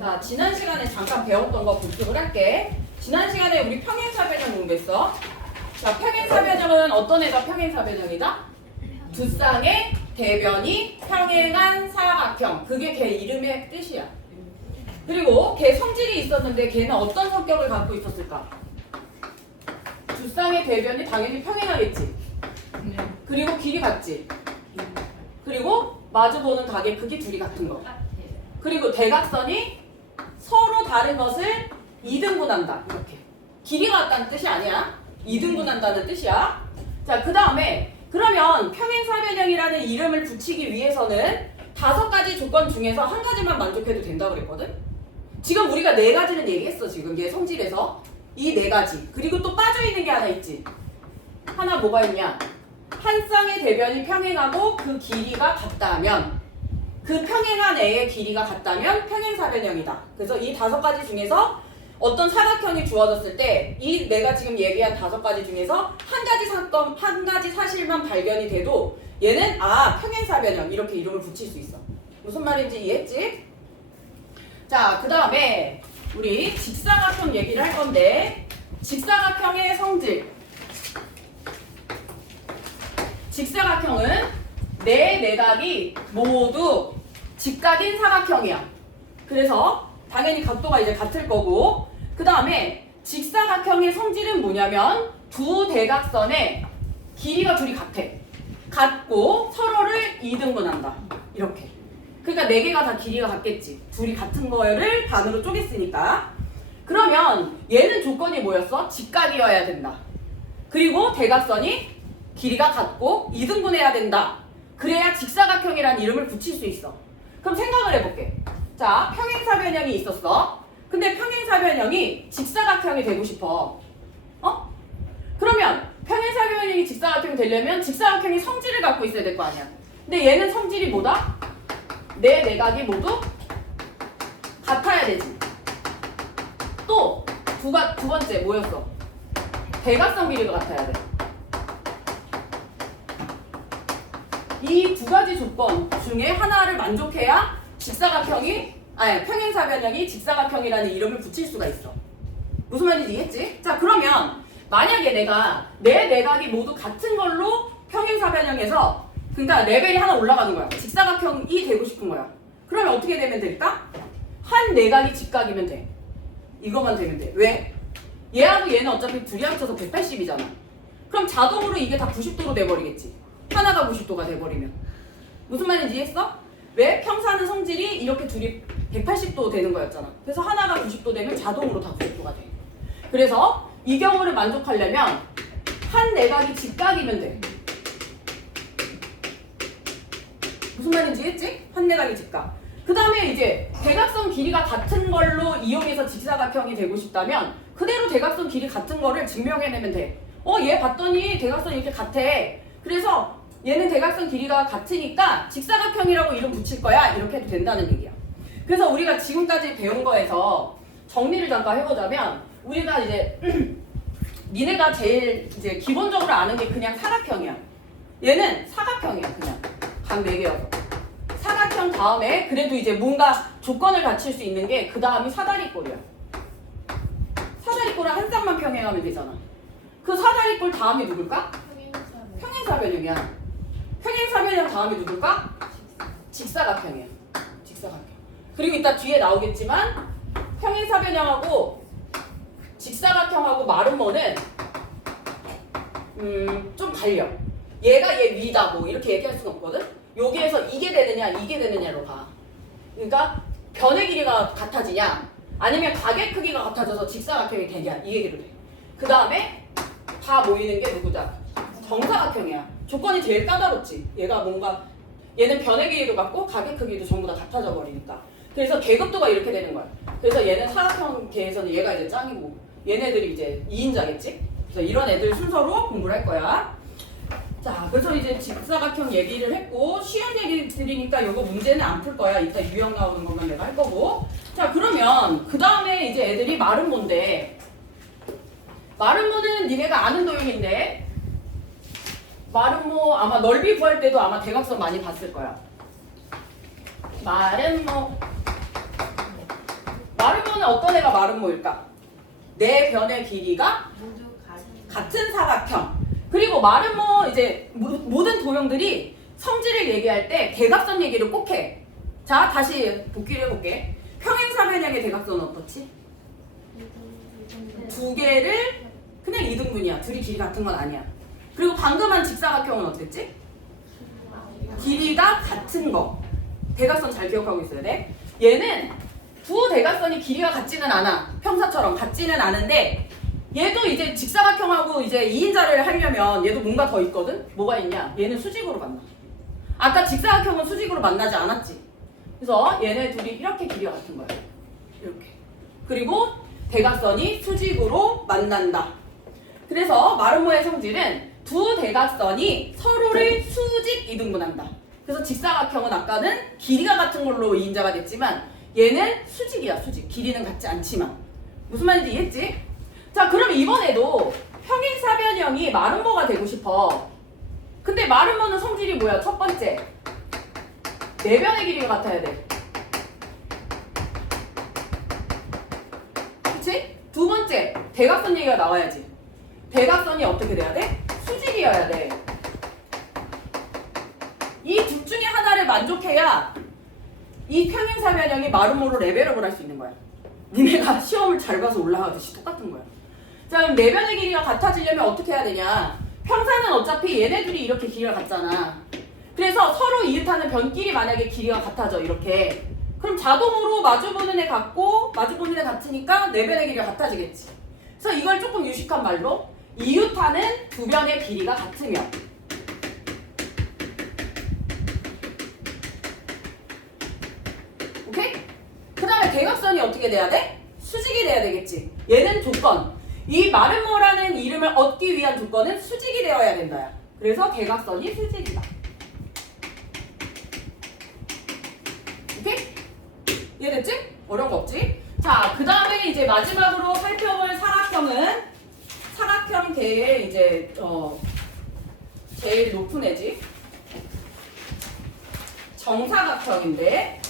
자, 지난 시간에 잠깐 배웠던 거 복습을 할게. 지난 시간에 우리 평행사변형 공부했어. 자, 평행사변형은 어떤 애가 평행사변형이다? 두 쌍의 대변이 평행한 사각형. 그게 걔 이름의 뜻이야. 그리고 걔 성질이 있었는데 걔는 어떤 성격을 갖고 있었을까? 두 쌍의 대변이 당연히 평행하겠지. 그리고 길이 같지. 그리고 마주보는 각의 크기 둘이 같은 거. 그리고 대각선이 서로 다른 것을 이등분한다. 이렇게. 길이가 같다는 뜻이 아니야. 이등분한다는 뜻이야. 자, 그 다음에 그러면 평행사변형이라는 이름을 붙이기 위해서는 다섯 가지 조건 중에서 한 가지만 만족해도 된다 그랬거든. 지금 우리가 네 가지는 얘기했어. 지금 얘 성질에서 이 네 가지. 그리고 또 빠져 있는 게 하나 있지. 하나 뭐가 있냐? 한 쌍의 대변이 평행하고 그 길이가 같다면 그 평행한 애의 길이가 같다면 평행사변형이다. 그래서 이 다섯 가지 중에서 어떤 사각형이 주어졌을 때 이 내가 지금 얘기한 다섯 가지 중에서 한 가지 사건, 한 가지 사실만 발견이 돼도 얘는 아 평행사변형 이렇게 이름을 붙일 수 있어. 무슨 말인지 이해했지? 자, 그 다음에 우리 직사각형 얘기를 할 건데 직사각형의 성질. 직사각형은 내 내각이 모두 직각인 사각형이야. 그래서 당연히 각도가 이제 같을 거고 그 다음에 직사각형의 성질은 뭐냐면 두 대각선의 길이가 둘이 같아. 같고 서로를 이등분한다. 이렇게. 그러니까 네 개가 다 길이가 같겠지. 둘이 같은 거를 반으로 쪼갰으니까. 그러면 얘는 조건이 뭐였어? 직각이어야 된다. 그리고 대각선이 길이가 같고 이등분해야 된다. 그래야 직사각형이라는 이름을 붙일 수 있어. 그럼 생각을 해볼게. 자, 평행사 변형이 있었어. 근데 평행사 변형이 직사각형이 되고 싶어. 어? 그러면 평행사 변형이 직사각형이 되려면 직사각형이 성질을 갖고 있어야 될 거 아니야. 근데 얘는 성질이 뭐다? 내 내각이 모두 같아야 되지. 또 두 번째 뭐였어? 대각선 길이가 같아야 돼. 이 두 가지 조건 중에 하나를 만족해야 직사각형이 아니 평행사변형이 직사각형이라는 이름을 붙일 수가 있어. 무슨 말인지 이해했지? 자 그러면 만약에 내가 내 내각이 모두 같은 걸로 평행사변형에서 그러니까 레벨이 하나 올라가는 거야. 직사각형이 되고 싶은 거야. 그러면 어떻게 되면 될까? 한 내각이 직각이면 돼. 이것만 되면 돼. 왜? 얘하고 얘는 어차피 둘이 합쳐서 180이잖아. 그럼 자동으로 이게 다 90도로 돼버리겠지. 하나가 90도가 돼버리면. 무슨 말인지 이해했어? 왜? 평사는 성질이 이렇게 둘이 180도 되는 거였잖아. 그래서 하나가 90도 되면 자동으로 다 90도가 돼. 그래서 이 경우를 만족하려면 한 내각이 직각이면 돼. 무슨 말인지 이해했지? 한 내각이 직각. 그 다음에 이제 대각선 길이가 같은 걸로 이용해서 직사각형이 되고 싶다면 그대로 대각선 길이 같은 거를 증명해내면 돼. 어, 얘 봤더니 대각선 이렇게 같아. 그래서 얘는 대각선 길이가 같으니까 직사각형이라고 이름 붙일 거야. 이렇게 해도 된다는 얘기야. 그래서 우리가 지금까지 배운 거에서 정리를 잠깐 해보자면 우리가 이제 니네가 제일 이제 기본적으로 아는 게 그냥 사각형이야. 얘는 사각형이야, 그냥. 각 4개여서. 사각형 다음에 그래도 이제 뭔가 조건을 갖출 수 있는 게 그 다음이 사다리꼴이야. 사다리꼴을 한 쌍만 평행하면 되잖아. 그 사다리꼴 다음이 누굴까? 평행사변형이야. 평행사변형 다음이 누굴까? 직사각형이야. 직사각형. 그리고 이따 뒤에 나오겠지만 평행 사변형하고 직사각형하고 마름모는 음, 좀 달려. 얘가 얘 위다 뭐 이렇게 얘기할 수는 없거든. 여기에서 이게 되느냐 이게 되느냐로 가. 그러니까 변의 길이가 같아지냐 아니면 각의 크기가 같아져서 직사각형이 되냐 이 얘기를 해. 그 다음에 다 모이는 게 누구다? 정사각형이야. 조건이 제일 까다롭지. 얘가 뭔가 얘는 변의 길이도 같고 각의 크기도 전부 다 같아져 버리니까. 그래서 계급도가 이렇게 되는 거야. 그래서 얘는 사각형 계에서는 얘가 이제 짱이고 얘네들이 이제 2인자겠지? 그래서 이런 애들 순서로 공부를 할 거야. 자, 그래서 이제 직사각형 얘기를 했고 쉬운 얘기들이니까 이거 문제는 안 풀 거야. 이따 유형 나오는 것만 내가 할 거고. 자, 그러면 그 다음에 이제 애들이 마른 뭔데? 마른 뭐는 니네가 아는 도형인데 마름모 아마 넓이 구할 때도 아마 대각선 많이 봤을 거야. 마름모 대각선은 어떤 애가 마름모일까? 네 변의 길이가 같은 사각형. 그리고 마름모 이제 모- 모든 도형들이 성질을 얘기할 때 대각선 얘기를 꼭 해. 자, 다시 복기를 해볼게. 평행사변형의 대각선은 어떻지? 두 개를 그냥 이등분이야. 둘이 길이 같은 건 아니야. 그리고 방금 한 직사각형은 어땠지? 길이가 같은 거. 대각선 잘 기억하고 있어야 돼. 얘는 두 대각선이 길이가 같지는 않아. 평사처럼 같지는 않은데 얘도 이제 직사각형하고 이제 2인자를 하려면 얘도 뭔가 더 있거든? 뭐가 있냐? 얘는 수직으로 만나. 아까 직사각형은 수직으로 만나지 않았지. 그래서 얘네 둘이 이렇게 길이가 같은 거야. 이렇게. 그리고 대각선이 수직으로 만난다. 그래서 마름모의 성질은 두 대각선이 서로를 수직 이등분한다. 그래서 직사각형은 아까는 길이가 같은 걸로 2인자가 됐지만 얘는 수직이야 수직. 길이는 같지 않지만. 무슨 말인지 이해했지? 자 그럼 이번에도 평행사변형이 마름모가 되고 싶어. 근데 마름모는 성질이 뭐야? 첫 번째. 네 변의 길이가 같아야 돼. 그치? 두 번째, 대각선 얘기가 나와야지. 대각선이 어떻게 돼야 돼? 수직이어야 돼. 이 둘 중에 하나를 만족해야 이 평행 사변형이 마름모로 레벨업을 할 수 있는 거야. 니네가 시험을 잘 봐서 올라가듯이 똑같은 거야. 자, 그럼 네 변의 길이가 같아지려면 어떻게 해야 되냐? 평사는 어차피 얘네들이 이렇게 길이가 같잖아. 그래서 서로 이웃하는 변끼리 만약에 길이가 같아져 이렇게 그럼 자동으로 마주보는 애 같고 마주보는 애 같으니까 네 변의 길이가 같아지겠지 그래서 이걸 조금 유식한 말로 이웃하는 두 변의 길이가 같으면 오케이? 그 다음에 대각선이 어떻게 돼야 돼? 수직이 돼야 되겠지 얘는 조건 이 마름모라는 이름을 얻기 위한 조건은 수직이 되어야 된다 그래서 대각선이 수직이다 오케이? 이해됐지? 어려운 거 없지? 자, 그 다음에 이제 마지막으로 살펴볼 사각형은 사각형 계의 이제 어 제일 높은 애지. 정사각형인데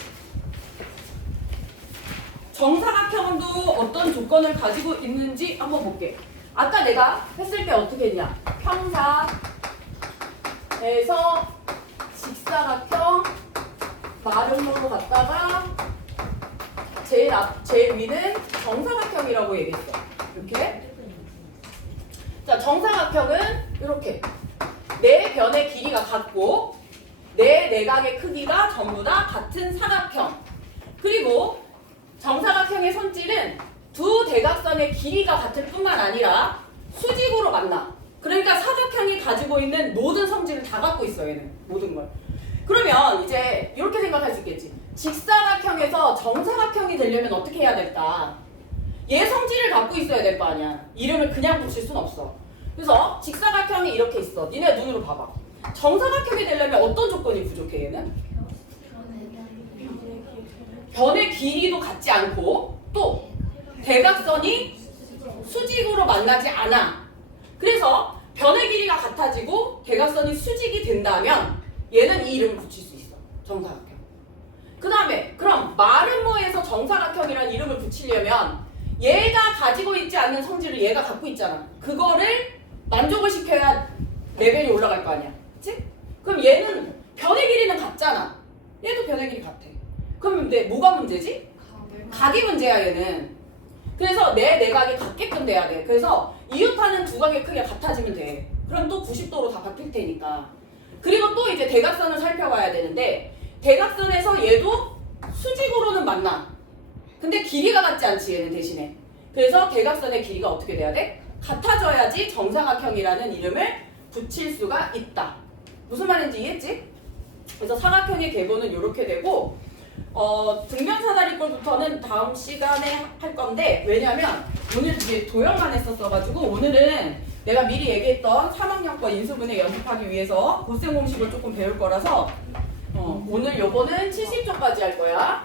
정사각형도 어떤 조건을 가지고 있는지 한번 볼게. 아까 내가 했을 때 어떻게 했냐? 평사에서 직사각형 마름모로 갔다가 제일 앞, 제일 위는 정사각형이라고 얘기했어. 이렇게. 자, 정사각형은 이렇게 네 변의 길이가 같고 네 내각의 크기가 전부 다 같은 사각형. 그리고 정사각형의 손질은 두 대각선의 길이가 같을 뿐만 아니라 수직으로 만나. 그러니까 사각형이 가지고 있는 모든 성질을 다 갖고 있어 얘는 모든 걸. 그러면 이제 이렇게 생각할 수 있겠지. 직사각형에서 정사각형이 되려면 어떻게 해야 될까? 얘 성질을 갖고 있어야 될 거 아니야. 이름을 그냥 붙일 순 없어. 그래서 직사각형이 이렇게 있어. 니네 눈으로 봐봐. 정사각형이 되려면 어떤 조건이 부족해 얘는? 변의 길이도 같지 않고 또 대각선이 수직으로 만나지 않아. 그래서 변의 길이가 같아지고 대각선이 수직이 된다면 얘는 이 이름을 붙일 수 있어. 정사각형. 그 다음에 그럼 마름모에서 정사각형이라는 이름을 붙이려면 얘가 가지고 있지 않는 성질을 얘가 갖고 있잖아. 그거를 만족을 시켜야 레벨이 올라갈 거 아니야. 그치? 그럼 얘는 변의 길이는 같잖아. 얘도 변의 길이 같아. 그럼 근데 뭐가 문제지? 각이 문제야 얘는. 그래서 내 내각이 같게끔 돼야 돼. 그래서 이웃하는 두 각의 크기가 같아지면 돼. 그럼 또 90도로 다 바뀔 테니까. 그리고 또 이제 대각선을 살펴봐야 되는데 대각선에서 얘도 수직으로는 만나. 근데 길이가 같지 않지 얘는 대신에. 그래서 대각선의 길이가 어떻게 돼야 돼? 같아져야지 정사각형이라는 이름을 붙일 수가 있다. 무슨 말인지 이해했지? 그래서 사각형의 계보는 이렇게 되고 어, 등변사다리꼴부터는 다음 시간에 할 건데 왜냐면 오늘 이제 도형만 했었어가지고 오늘은 내가 미리 얘기했던 3학년과 인수분해 연습하기 위해서 고생 공식을 조금 배울 거라서 어, 오늘 요거는 70초까지 할 거야.